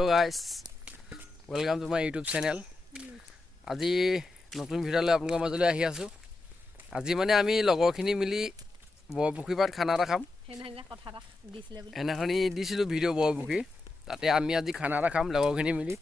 Hello guys, welcome to my YouTube channel. আজি নতুন ভিডিঅ'লৈ আপোনালোকৰ মাজলৈ আহি আছো। আজি মানে আমি লগৰখিনি মিলি বৰপুখুৰীপাৰত খানা এটা খাম। এনাখনি দিছিলো ভিডিঅ' বৰপুখুৰী। তাতে আমি আজি খানা এটা খাম লগৰখিনি মিলি।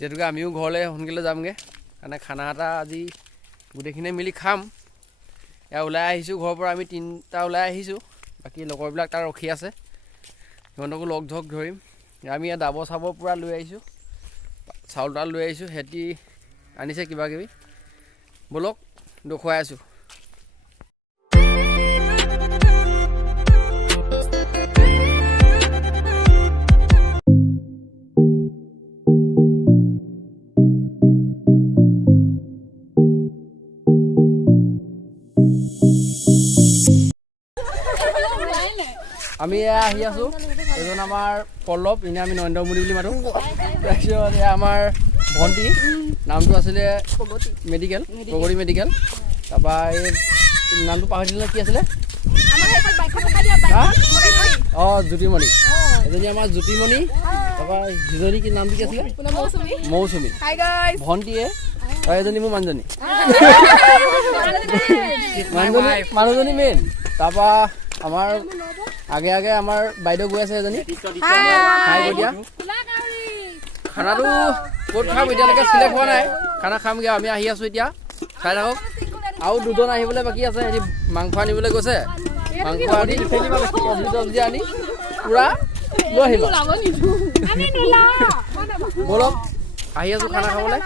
যেতুকে আমিও ঘৰলৈ সোনকালে যামগে। মানে খানা এটা আজি গোটেইখিনি মিলি খাম। এয়া ওলাই আহিছো ঘৰৰ পৰা আমি তিনটা ওলাই আহিছো। বাকি লগৰবিলাক তাৰ ৰখি আছে। সিহঁতকো লগ ধক ধৰিম। আমি ইয়াত দাব চাব পুৰা লৈ আহিছোঁ চাউল তাল লৈ আহিছোঁ হেতি আনিছে কিবা কিবি বলক দেখুৱাই আছোঁ আমি আহি আছোঁ এজন আমাৰ পল্লৱ ইনে আমি নৰেন্দ্ৰমোদী বুলি মাতো তাৰপিছত আমাৰ ভণ্টি নামটো আছিলে মেডিকেল প্ৰগতি মেডিকেল তাৰপৰা এই নামটো পাহৰিছিলে কি আছিলে অঁ জ্যোতিমণি এজনী আমাৰ জ্যোতিমণি তাৰপৰা যিজনী কি নামটো কি আছিলে মৌচুমী ভণ্টিয়ে আৰু এজনী মোৰ মানুহজনী মেইন তাৰপৰা আমাৰ আগে আগে আমাৰ বাইদেউ গৈ আছে এজনী খানাটো ক'ত খাম এতিয়ালৈকে চিলেক্ট হোৱা নাই খানা খামগৈ আমি আহি আছোঁ এতিয়া খাই থাকক আৰু দুজন আহিবলৈ বাকী আছে সিহঁতি মাংস আনিবলৈ গৈছে মাংস আনি চব্জি আনি পূৰা লৈ আহিব বলক আহি আছোঁ খানা খাবলৈ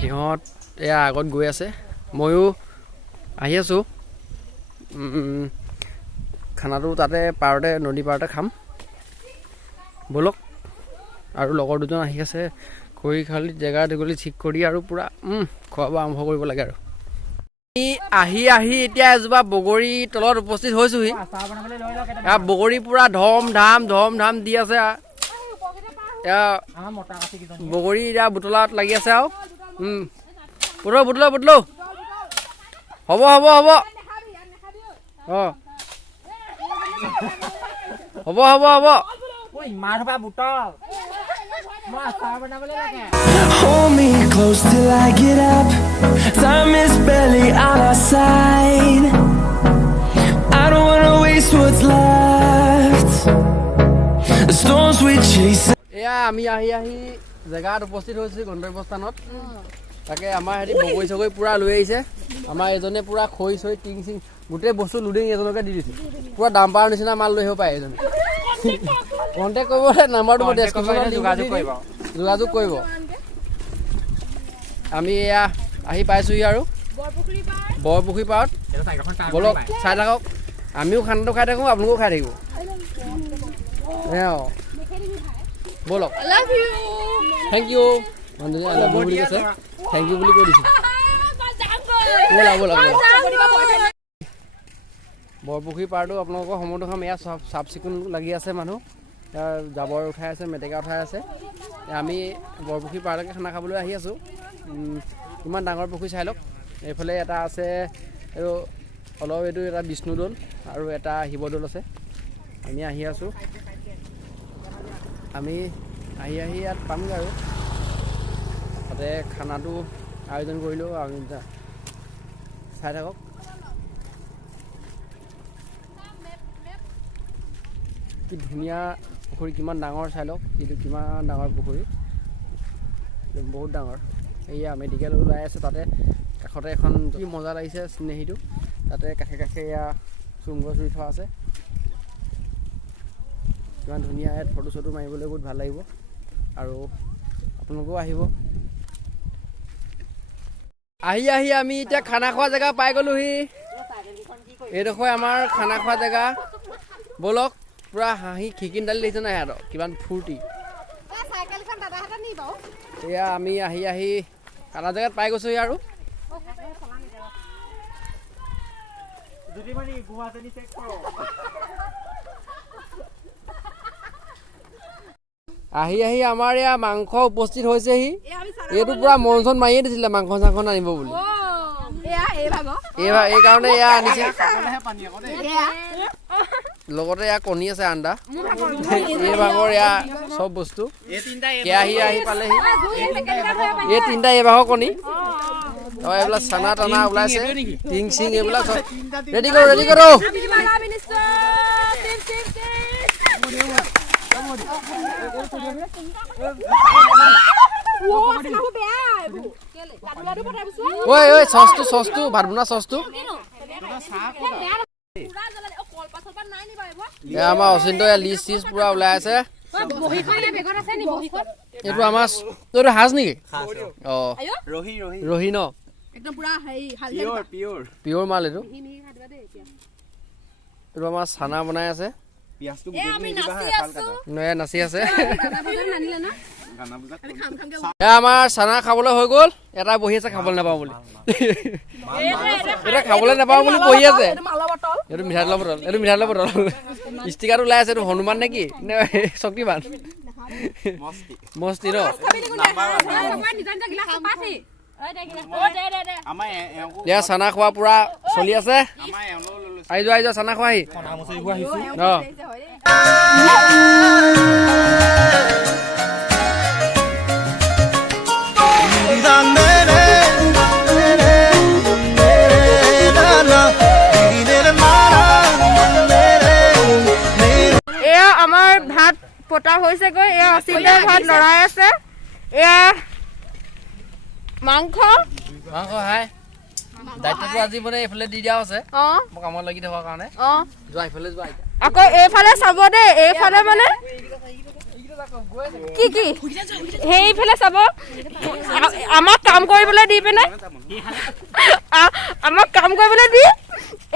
সিহঁত এয়া আগত গৈ আছে ময়ো আহি আছোঁ খানাটো তাতে পাৰতে নদী পাৰতে খাম বলক আৰু লগৰ দুজন আহি আছে খৰি খালি জেগা দীঘলি ঠিক কৰি আৰু পূৰা খোৱা বোৱা আৰম্ভ কৰিব লাগে আৰু আহি এতিয়া এজোপা বগৰী তলত উপস্থিত হৈছোহি বগৰী পূৰা ধম ধাম দি আছে বগৰী এতিয়া বুটলাত লাগি আছে আৰু বুটলো হ'ব অঁ হ'ব Hold me close till I get up. Time is barely on our side. I don't wanna waste what's left. The storms we chase. এয়া আমি আহি জেগাত উপস্থিত হৈছোঁ গন্তব্যস্থানত তাকে আমাৰ হেৰি বগৰী চগৰী পূৰা লৈ আহিছে আমাৰ এজনে পূৰা খৰি চৰি টিং চিং গোটেই বস্তু লোডিং এজনকে দি দিছে পূৰা ডাম্পাৰৰ নিচিনা মাল লৈ আহিব পাৰে এজনে কণ্টেক্ট কৰিব নাম্বাৰটো মই ডেছক্ৰিপশ্যনত যোগাযোগ কৰিব আমি এয়া আহি পাইছোঁহি আৰু বৰপুখুৰী পাৰত বলক চাই থাকক আমিও খানাটো খাই থাকোঁ আপোনালোকেও খাই থাকিব বলক থেংক ইউ মানুহজনী আই লাভ ইউ বুলি কৈছে থেংক ইউ বুলি কৈ দিছোঁ ব'লা বৰপুখুৰী পাৰটো আপোনালোকৰ সময়টো খাম এয়া চাফ চিকুণ লাগি আছে মানুহ জাবৰ উঠাই আছে মেটেকা উঠাই আছে আমি বৰপুখুৰী পাৰলৈকে খানা খাবলৈ আহি আছোঁ ইমান ডাঙৰ পুখুৰী চাই লওক এইফালে এটা আছে আৰু অলপ এইটো এটা বিষ্ণুদৌল আৰু এটা শিৱদৌল আছে আমি আহি আছোঁ আমি আহি ইয়াত পামগৈ আৰু তাতে খানাটো আয়োজন কৰিলোঁ আমি চাই থাকক কি ধুনীয়া পুখুৰী কিমান ডাঙৰ চাই লওক কিন্তু কিমান ডাঙৰ পুখুৰী বহুত ডাঙৰ এয়া মেডিকেল ওলাই আছোঁ তাতে কাষতে এখন কি মজা লাগিছে চিনেৰীটো তাতে কাষে এয়া চুম গছ ৰুই থোৱা আছে কিমান ধুনীয়া ইয়াত ফটো চটো মাৰিবলৈ বহুত ভাল লাগিব আৰু আপোনালোকেও আহিব আহি আমি এতিয়া খানা খোৱা জেগা পাই গ'লোহি এইডোখৰ আমাৰ খানা খোৱা জেগা বলক পূৰা হাঁহি খিকিন দালি দেখিছে নাই সিহঁতক কিমান ফূৰ্তি এয়া আমি আহি খানা জেগাত পাই গৈছোহি আৰু আহি আহি আমাৰ ইয়াৰ মাংস উপস্থিত হৈছেহি এইটো পুৰা মন চন মাৰিয়ে দিছিলে মাংস চাংস আনিব বুলি এই কাৰণে এয়া আনিছে লগতে এয়া কণী আছে আন্দা এই ভাগৰ এয়া চব বস্তু কেৰাহী আহি পালেহি এই তিনিটা এই ভাগৰ কণী এইবিলাক চানা টানা ওলাইছে টিং চিং এইবিলাক চব ৰেডি কৰো ঐ চচটো ভাত বনোৱা চচটো আমাৰ অচিন্ত লিষ্ট চিষ্ট পুৰা ওলাই আছে এইটো আমাৰ এইটো সাজ নেকি অ ৰহি ন পিয়ৰ মাল এইটো এইটো আমাৰ চানা বনাই আছে নাচি আছে আমাৰ চানা খাবলৈ হৈ গ'ল এটা বহি আছে খাবলৈ নাপাওঁ বুলি এটা খাবলৈ নাপাওঁ বুলি বহি আছে এইটো মিঠাতেলৰ বটল ষ্টিকাৰটো ওলাই আছে এইটো হনুমান নে কি নে শক্তিমান মস্তি ন এতিয়া চানা খোৱা পুৰা চলি আছে আহি যোৱা চানা খোৱাহি এয়া আমাৰ ভাত পতা হৈছেগৈ এয়া অচিন্তাই ভাত লৰাই আছে এয়া মাংস হাই দায়িত্বটো আজি মানে এইফালে দি দিয়া আছে মোক কামত লাগি থকাৰ কাৰণে যোৱা এইফালে যোৱা আকৌ এইফালে চাব দেই এইফালে মানে কি সেইফালে চাব আমাক কাম কৰিবলৈ দি পিনে আমাক কাম কৰিবলৈ দি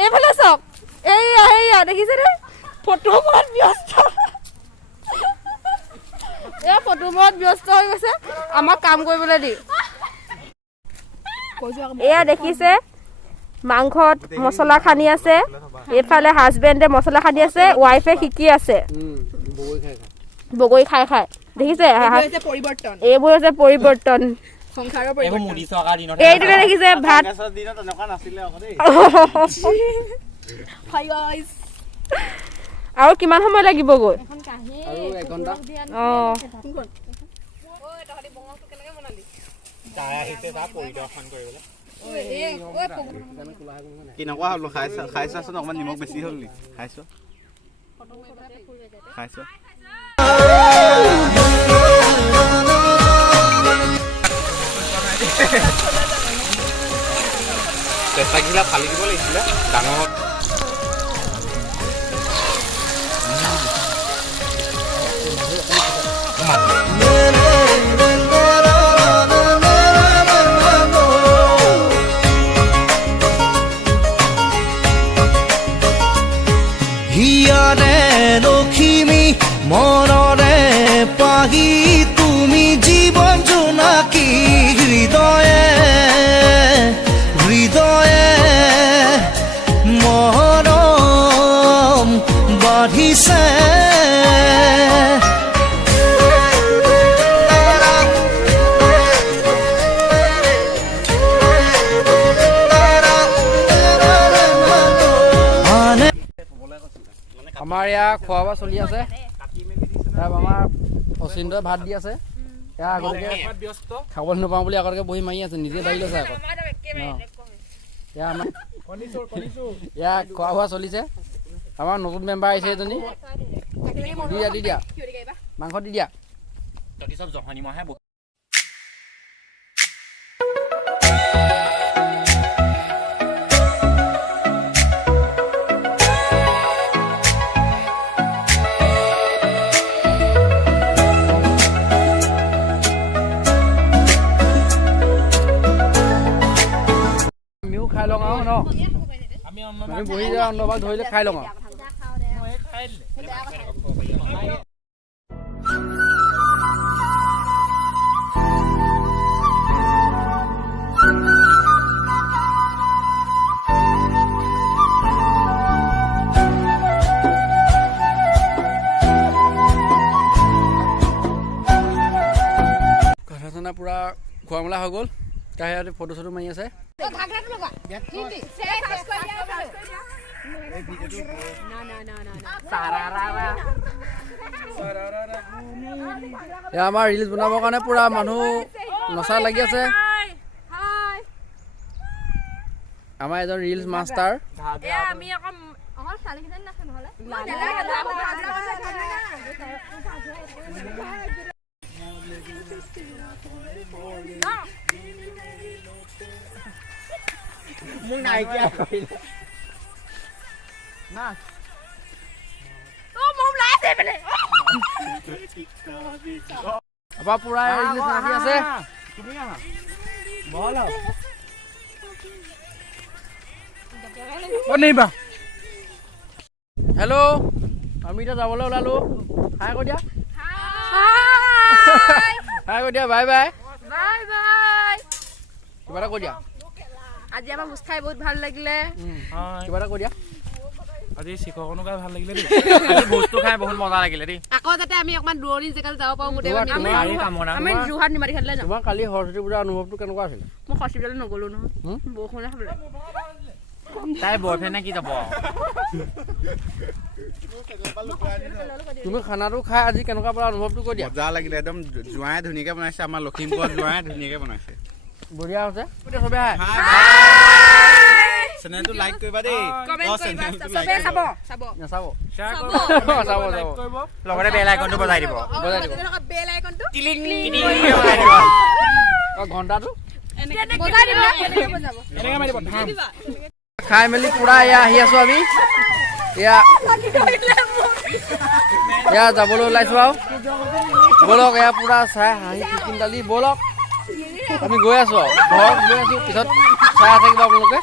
এইফালে চাওক এইয়া দেখিছেনে ফটোবোৰত ব্যস্ত এয়া ফটোবোৰত ব্যস্ত হৈ গৈছে আমাক কাম কৰিবলৈ দি এয়া দেখিছে মাংসত মছলা খানি আছে এইফালে হাজবেণ্ডে মছলা খানি আছে ৱাইফে শিকি আছে বগৰী খাই দেখিছে এইবোৰ হৈছে পৰিৱৰ্তন এইটোকে দেখিছে ভাত আৰু কিমান সময় লাগিবগৈ কেনেকুৱা হ'ল খাইছোৱাচোন অকণমান নিমখ বেছি হ'ল নি খাইছ চেষ্টাগিলা ফালি দিব লাগিছিলে ডাঙৰ হিয়াৰে লখিমী মনৰে পাহি তুমি জীৱন জোনাকী হৃদয়ে মৰম বাঢ়িছে আমাৰ ইয়াৰ খোৱা বোৱা চলি আছে আমাৰ অচিন্তই ভাত দি আছে এয়া আগতকে খাবলৈ নাপাওঁ বুলি আগতকে বহি মাৰি আছে নিজে বাঢ়ি লৈছে আগত এয়া আমাৰ এয়া খোৱা বোৱা চলিছে আমাৰ নতুন মেম্বাৰ আহিছে এজনী দি দিয়া মাংস দি দিয়া আমিও খাই লওঁ আৰু ন আমি বহি যাওঁ অন্নভাগ ধৰিলে খাই লওঁ আৰু খোৱা মেলা হৈ গ'ল কাহিয়াতে ফটো চটো মাৰি আছে এয়া আমাৰ ৰিলছ বনাবৰ কাৰণে পুৰা মানুহ নচা লাগি আছে আমাৰ এজন ৰিলছ মাষ্টাৰ মোক নাইকিয়া কৰিলে না আমাৰ পুৰা ৰিলছ লাগি আছে তুমি আহা বল নিবা হেল্ল' আমি এতিয়া যাবলৈ ওলালো হাই কৈ দিয়া হাই কৈ দিয়া বাই বাই কিবা এটা কৈ দিয়া আজি আমাৰ ভোজ খাই বহুত ভাল লাগিলে কিবা এটা কৈ দিয়া আজি শিক্ষকনো গাই ভাল লাগিলে দেই আজি বস্তু খাই বহুত মজা লাগিলে দেই আকৌ যাতে আমি অকমান দূৰণি জেগাত যাব পাৰো গোটেই আমি যোৰহাট নিমাতী ঘাটলৈ যাম তোমাৰ কালি সৰস্বতী পূজাৰ অনুভৱটো কেনেকুৱা আছিলে মই হস্পিটেলত নগলো নহয় বৰষুণে খাবলৈ তাই বয়ফ্ৰেণ্ডে কি যাব তুমি খানাটো খাই আজি কেনেকুৱা পৰা অনুভৱটো কৈ দিয়া মজা লাগিলে একদম জোঁৱাই ধুনীয়াকে বনাইছে আমাৰ লখিমপুৰত জোঁৱাই ধুনীয়াকে বনাইছে বঢ়িয়া হৈছে এতিয়া চবে আহে চেনেলটো লাইক কৰিবা দেই চবে চাব নাচাব চাব লগতে বেল আইকনটো বজাই দিব বজাই দিব বেল আইকনটো ঘণ্টাটো বজাই দিব বজাব এনেকে মাৰি দিব খাই মেলি পুৰা এয়া আহি আছো আমি এয়া যাবলৈ ওলাইছো আৰু ব'লক এয়া পুৰা চাই হাঁহি খিকিন্দালি ব'লক আমি গৈ আছো আৰু ঘৰত গৈ আছো পিছত চাই থাকিব আপোনালোকে